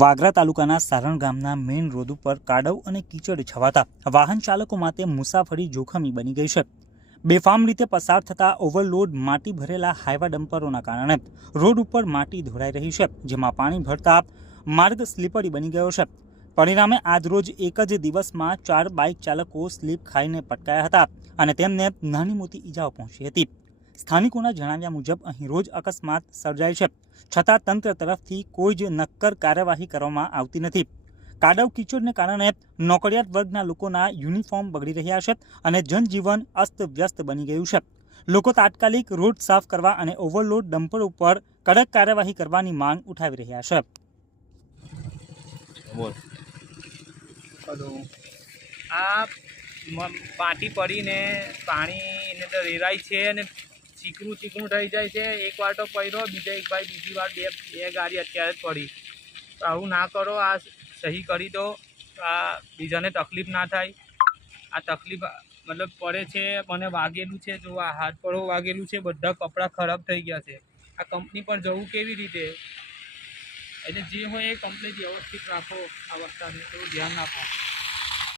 વાગરા તાલુકાના સારણ ગામના main road ઉપર કાદવ અને કીચડ છવાતા વાહન ચાલકો માટે મુસાફરી જોખમી બની ગઈ છે। બેફામ રીતે પસાર થતા ઓવરલોડ માટી ભરેલા હાઈવા ડમ્પરોના કારણે રોડ ઉપર માટી ધોળાઈ રહી છે, જેમાં પાણી ભરતા માર્ગ સ્લીપરી બની ગયો છે। પરિણામે આજરોજ એક જ દિવસમાં 4 બાઇક ચાલકો સ્લીપ ખાઈને પટકાયા હતા અને તેમને નાની મોટી ઈજાઓ પહોંચી હતી। સ્થાનિકોના જણાવ્યા મુજબ અહીં રોજ અકસ્માત સર્જાય છે, છતાં તંત્ર તરફથી કોઈ જ નક્કર કાર્યવાહી કરવામાં આવતી નથી। કાદવ કીચડને કારણે નોકરિયાત વર્ગના લોકોના યુનિફોર્મ બગડી રહ્યા છે અને જનજીવન અસ્તવ્યસ્ત બની ગયું છે। લોકો તાત્કાલિક રોડ સાફ કરવા અને ઓવરલોડ ડમ્પર ઉપર કડક કાર્યવાહી કરવાની માંગ ઉઠાવી રહ્યા છે। આ માટી પડીને પાણી તો રેરાય છે અને ચીકણું થઈ જાય છે। એક વાર તો પડ્યો, બીજી વાર બે ગાડી અત્યારે જ પડી। તો આવું ના કરો, આ સહી કરી દો, આ બીજાને તકલીફ ના થાય। આ તકલીફ મતલબ પડે છે, મને વાગેલું છે, જો આ હાથ પર વાગેલું છે, બધા કપડાં ખરાબ થઈ ગયા છે। આ કંપની પર જવું કેવી રીતે? એટલે જે હોય એ કમ્પ્લીટ વ્યવસ્થિત રાખો, આ વસ્તુને થોડું ધ્યાન આપો।